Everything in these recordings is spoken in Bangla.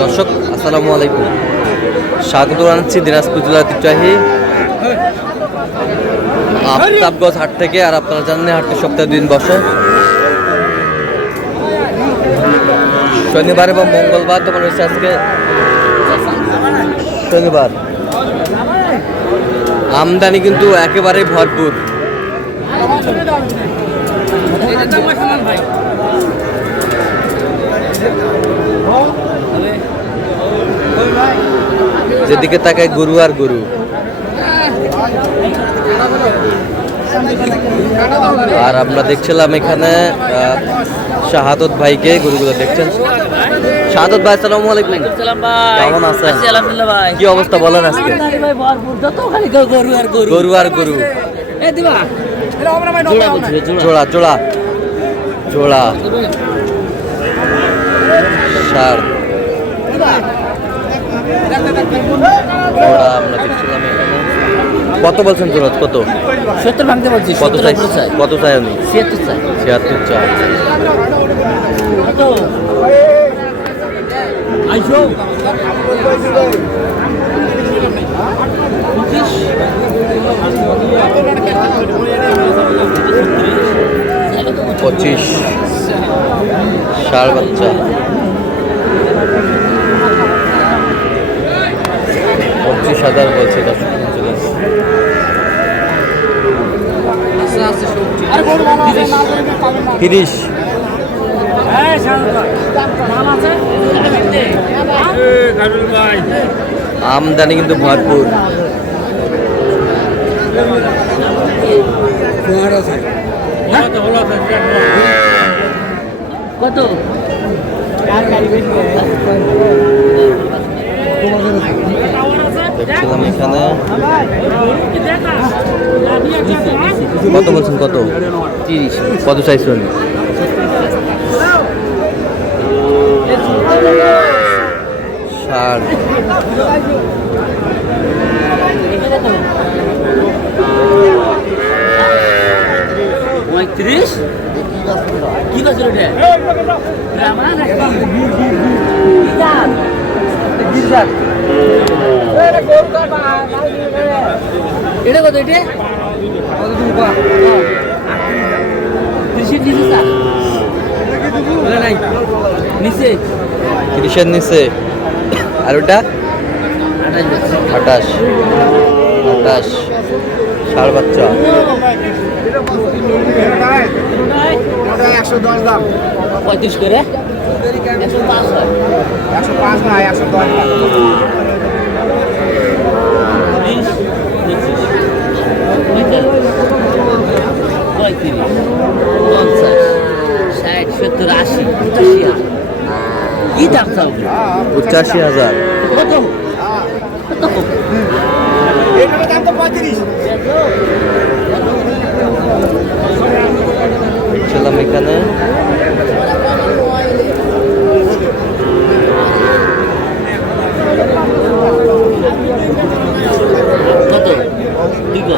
দর্শক আসসালামু আলাইকুম, স্বাগত জানাচ্ছি দিনাজপুর জেলার ঐতিহ্যবাহী আফতাবগঞ্জ হাট থেকে। আর আপনারা জানেন হাটটি সপ্তাহে 2 দিন বসে, শনিবার এবং মঙ্গলবার। তোমার হচ্ছে আজকে শনিবার। আমদানি কিন্তু একেবারেই ভরপুর। যেদিকে তাকায় গরু আর গরু। আর আমরা দেখছিলাম এখানে শাহাদত ভাইকে, গরুগুলো দেখছেন। শাহাদত ভাই আসসালামু আলাইকুম, কেমন আছেন? কি অবস্থা বলেন আজকে? গরু আর গরু, জোড়া জোড়া জোড়া সার আমরা দেখছিলাম এখানে। কত বলছেন জোড়া? কত? 70 ভাঙতে বলছি। কত চাই? কত চাই আমি? 76 চাই। 76 চাই। কত আইছো? 25 ষাঁড় বাচ্চা 25,000 বলছে। 30 আমদানি কিন্তু ভরপুর। কত? দেখছিলাম এখানে। কত বলছেন? কত? 30। কত চাইছেন? 60। 35। কি বছর এটা? এটা কত? এটা নিচে 30-এর নিচে। আর ওটা 28। ষাঁড় বাচ্চা 110 দাম। 35 করে 105 হয়। 105 না, 110 দাম। 85,000। এটার দাম তো 35। দেখছিলাম এখানে। কত? দিগো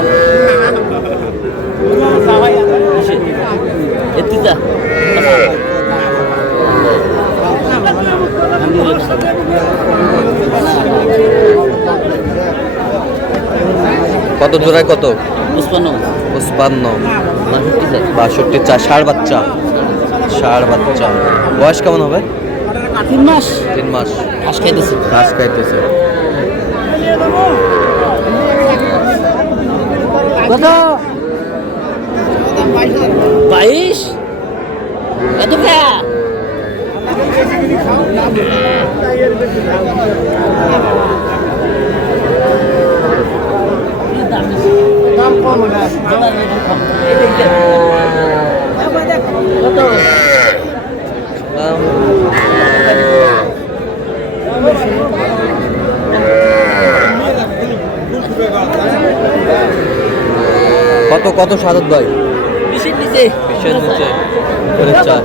এতিতা কত জোড়ায়? কত? 55 62 চা। ষাঁড় বাচ্চা বয়স কেমন হবে? 3 মাস। 3 মাস। ঘাস খাইতেছে। ঘাস খাইতেছে। কত? 22। এত কে? দাম কম না। কত? কত কত? সাদত ভাই 20-এর নিচে। 20-এর নিচে করে চার।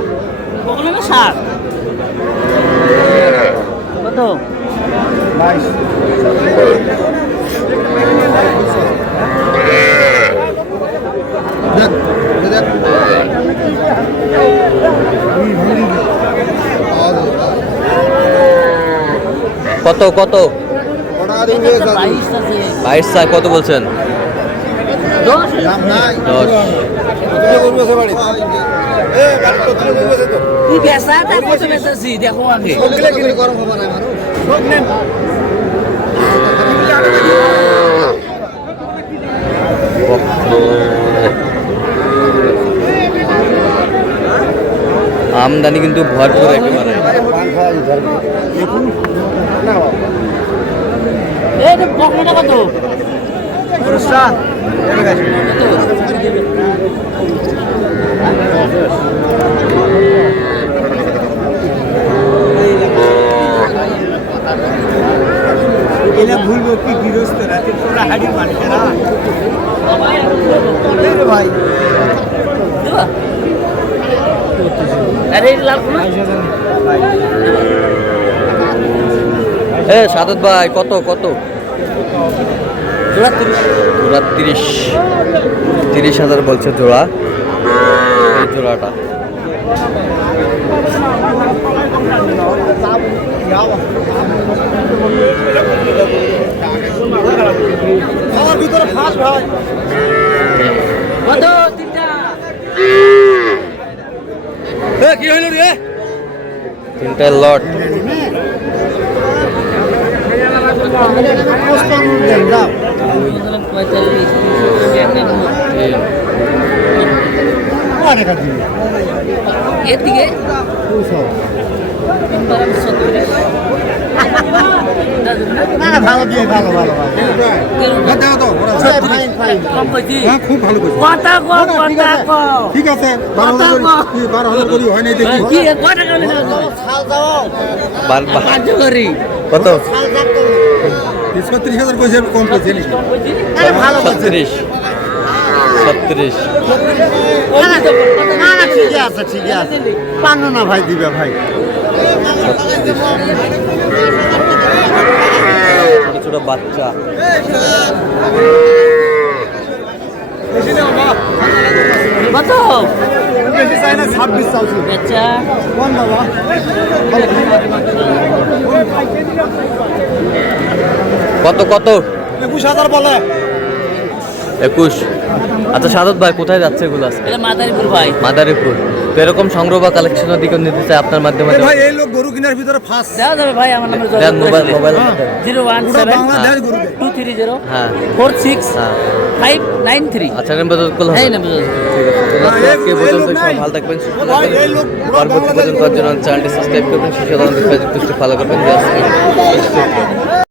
কখনো না 7। কত? 22। দেখ কত কত? বাইশ আছে 22 চাই, কত বলছেন? 10 10। তুই বেচা তাই কত বেচাছি দেখো আগে আমদানি কিন্তু ভরপুর একেবারে। এই বকনাটা কত এলা ভুলবো কি গৃহস্থ রাতে পুরা হাড়ি মানুষেরা ভাই দেবা আরে এই লাল কোনা এ সাদত ভাই কত কত? 30,000 বলছে জোড়া। এই জোড়াটা আমার ভিতরে ফাঁস ভাই কত তিনটা কি হইল রে 3টা লট। এর দিকে ভালো দিয়ে ভালো ভালো কম কইছি খুব ভালো করছে কথা কো কথা কো ঠিক আছে 12,000 করি হয় নাই দেখি কি কথা কইলে কার্যকরী কত? 36,000 কইছে কম কইছে নি ভালো 36। ঠিকই আছে ঠিকই আছে পানো না ভাই দিবে ভাই ছোট ছোট বাচ্চা। কত বেশি চাই না 26 চাইছি বেচা কোন বাবা কত কত? 21,000 বলে 21। আচ্ছা সাদত ভাই কোথায় যাচ্ছে এগুলো আজকে? এটা মাদারীপুর ভাই মাদারীপুর। তো এরকম সংগ্রহ বা কালেকশনের দিকে নিতে চাই আপনার মাধ্যমে। ভাই এই লোক গরু কিনার ভিতরে ফার্স্ট দেওয়া যাবে ভাই আমার নামে দেন মোবাইল মোবাইল 017 বাংলাদেশ গরু দেয় 230 হ্যাঁ 46 হ্যাঁ 593 আচ্ছা নেন বদল করলাম। এই না বুঝো আজকে পর্যন্ত সব ভালো থাকবেন সুস্থ থাকবেন। পরবর্তী পর্যন্ত চ্যানেলটি সাবস্ক্রাইব করবেন, শিশু ফলো করবেন।